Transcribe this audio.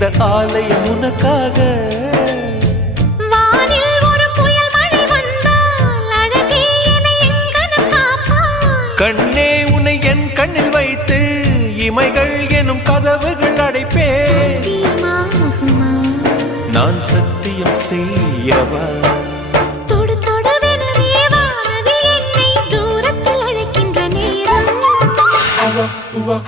இந்த ஆலயம் உனக்காக. வானில் ஒரு புயல் மழை வந்தால் அழகே என்னை எங்கனம் காப்பாய். கண்ணே உன்னை என் கண்ணில் வைத்து இமைகள் எனும் கதவுகள் அடைப்பேன். சத்தியமாகுமா? நான் சத்தியம் செய்யவா? தொடு தொடுவெனவே வானவில் என்னை தூரத்தில் அழைக்கின்ற நேரம். உவா